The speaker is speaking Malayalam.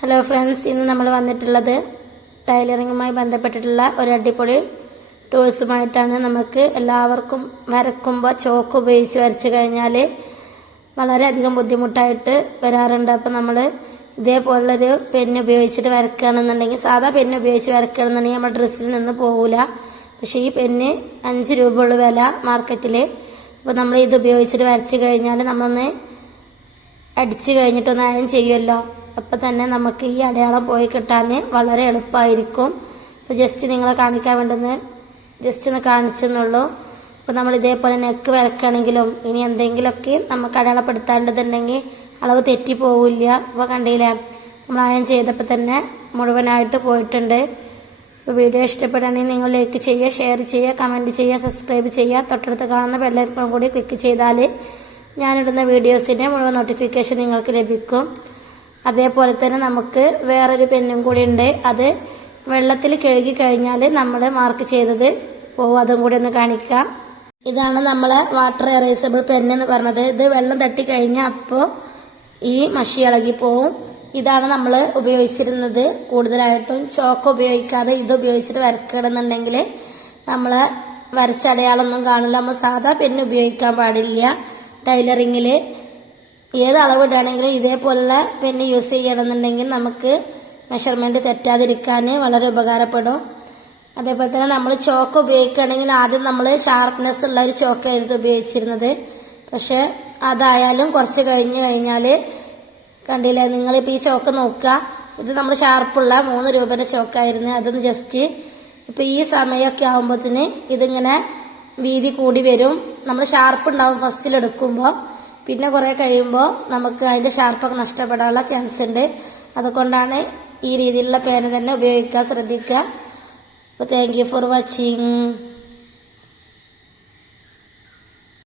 ഹലോ ഫ്രണ്ട്സ് ഇന്ന് നമ്മൾ വന്നിട്ടുള്ളത് ടൈലറിങ്ങുമായി ബന്ധപ്പെട്ടിട്ടുള്ള ഒരു അടിപൊളി ടൂൾസുമായിട്ടാണ് നമുക്ക് എല്ലാവർക്കും വരക്കുമ്പോൾ ചോക്ക് ഉപയോഗിച്ച് വരച്ച് കഴിഞ്ഞാൽ വളരെയധികം ബുദ്ധിമുട്ടായിട്ട് വരാറുണ്ട്. അപ്പോൾ നമ്മൾ ഇതേപോലുള്ളൊരു പെന്ന് ഉപയോഗിച്ചിട്ട് വരക്കുകയാണെന്നുണ്ടെങ്കിൽ സാധാ പെന്ന് ഉപയോഗിച്ച് വരക്കുകയാണെന്നുണ്ടെങ്കിൽ നമ്മുടെ ഡ്രസ്സിൽ നിന്ന് പോകില്ല പക്ഷേ ഈ പെന്ന് അഞ്ച് രൂപ ഉള്ള വില മാർക്കറ്റിൽ അപ്പോൾ നമ്മൾ ഇത് ഉപയോഗിച്ചിട്ട് വരച്ച് കഴിഞ്ഞാൽ നമ്മളൊന്ന് അടിച്ചു കഴിഞ്ഞിട്ടൊന്ന് അയൺ ചെയ്യുമല്ലോ. അപ്പം തന്നെ നമുക്ക് ഈ അടയാളം പോയി കിട്ടാൻ വളരെ എളുപ്പമായിരിക്കും അപ്പോൾ ജസ്റ്റ് നിങ്ങളെ കാണിക്കാൻ വേണ്ടുന്ന ജസ്റ്റ് ഒന്ന് കാണിച്ചെന്നുള്ളൂ. അപ്പോൾ നമ്മൾ ഇതേപോലെ നെക്ക് വരക്കുകയാണെങ്കിലും ഇനി എന്തെങ്കിലുമൊക്കെ നമുക്ക് അടയാളപ്പെടുത്താണ്ടതുണ്ടെങ്കിൽ അളവ് തെറ്റി പോവില്ല. അപ്പോൾ കണ്ടില്ലേ? നമ്മൾ ആയം ചെയ്തപ്പോൾ തന്നെ മുഴുവനായിട്ട് പോയിട്ടുണ്ട്. അപ്പോൾ വീഡിയോ ഇഷ്ടപ്പെടുകയാണെങ്കിൽ നിങ്ങൾ ലൈക്ക് ചെയ്യുക ഷെയർ ചെയ്യുക കമന്റ് ചെയ്യുക സബ്സ്ക്രൈബ് ചെയ്യുക. തൊട്ടടുത്ത് കാണുന്ന ബെല്ലൈക്കൺ കൂടി ക്ലിക്ക് ചെയ്താൽ ഞാനിടുന്ന വീഡിയോസിന്റെ മുഴുവൻ നോട്ടിഫിക്കേഷൻ നിങ്ങൾക്ക് ലഭിക്കും. അതേപോലെ തന്നെ നമുക്ക് വേറൊരു പെന്നും കൂടി ഉണ്ട്. അത് വെള്ളത്തിൽ കഴുകി കഴിഞ്ഞാൽ നമ്മൾ മാർക്ക് ചെയ്തത് പോവും അതും കൂടി ഒന്ന് കാണിക്കാം. ഇതാണ് നമ്മളെ വാട്ടർ എറേസബിൾ പെൻ എന്ന് പറഞ്ഞത്. ഇത് വെള്ളം തട്ടി കഴിഞ്ഞാൽ അപ്പോൾ ഈ മഷി ഇളകി പോവും. ഇതാണ് നമ്മൾ ഉപയോഗിച്ചിരുന്നത്. കൂടുതലായിട്ടും ചോക്ക് ഉപയോഗിക്കാതെ ഇത് ഉപയോഗിച്ചിട്ട് വരക്കണമെന്നുണ്ടെങ്കിൽ നമ്മൾ വരച്ചടയാളൊന്നും കാണില്ല. നമ്മൾ സാധാ പെന്ന് ഉപയോഗിക്കാൻ പാടില്ല ടൈലറിങ്ങിൽ ഏത് അളവിടുകയാണെങ്കിലും ഇതേപോലുള്ള പെന്ന് യൂസ് ചെയ്യണമെന്നുണ്ടെങ്കിൽ നമുക്ക് മെഷർമെന്റ് തെറ്റാതിരിക്കാൻ വളരെ ഉപകാരപ്പെടും. അതേപോലെ തന്നെ നമ്മൾ ചോക്ക് ഉപയോഗിക്കുകയാണെങ്കിൽ ആദ്യം നമ്മൾ ഷാർപ്നെസ് ഉള്ള ഒരു ചോക്കായിരുന്നു ഉപയോഗിച്ചിരുന്നത്. പക്ഷെ അതായാലും കുറച്ച് കഴിഞ്ഞ് കഴിഞ്ഞാൽ കണ്ടില്ലേ നിങ്ങളിപ്പോൾ ഈ ചോക്ക് നോക്കുക. ഇത് നമ്മൾ ഷാർപ്പുള്ള മൂന്ന് രൂപയുടെ ചോക്കായിരുന്നു അതൊന്ന് ജസ്റ്റ് ഇപ്പം ഈ സമയമൊക്കെ ആകുമ്പോഴത്തേന് ഇതിങ്ങനെ വീതി കൂടി വരും. നമ്മൾ ഷാർപ്പ് ഉണ്ടാവും ഫസ്റ്റിൽ എടുക്കുമ്പോൾ പിന്നെ കുറേ കഴിയുമ്പോൾ നമുക്ക് അതിന്റെ ഷാർപ്പൊക്കെ നഷ്ടപ്പെടാനുള്ള ചാൻസ് ഉണ്ട്. അതുകൊണ്ടാണ് ഈ രീതിയിലുള്ള പേന തന്നെ ഉപയോഗിക്കാൻ ശ്രദ്ധിക്കുക. അപ്പോൾ താങ്ക് യു ഫോർ വാച്ചിങ്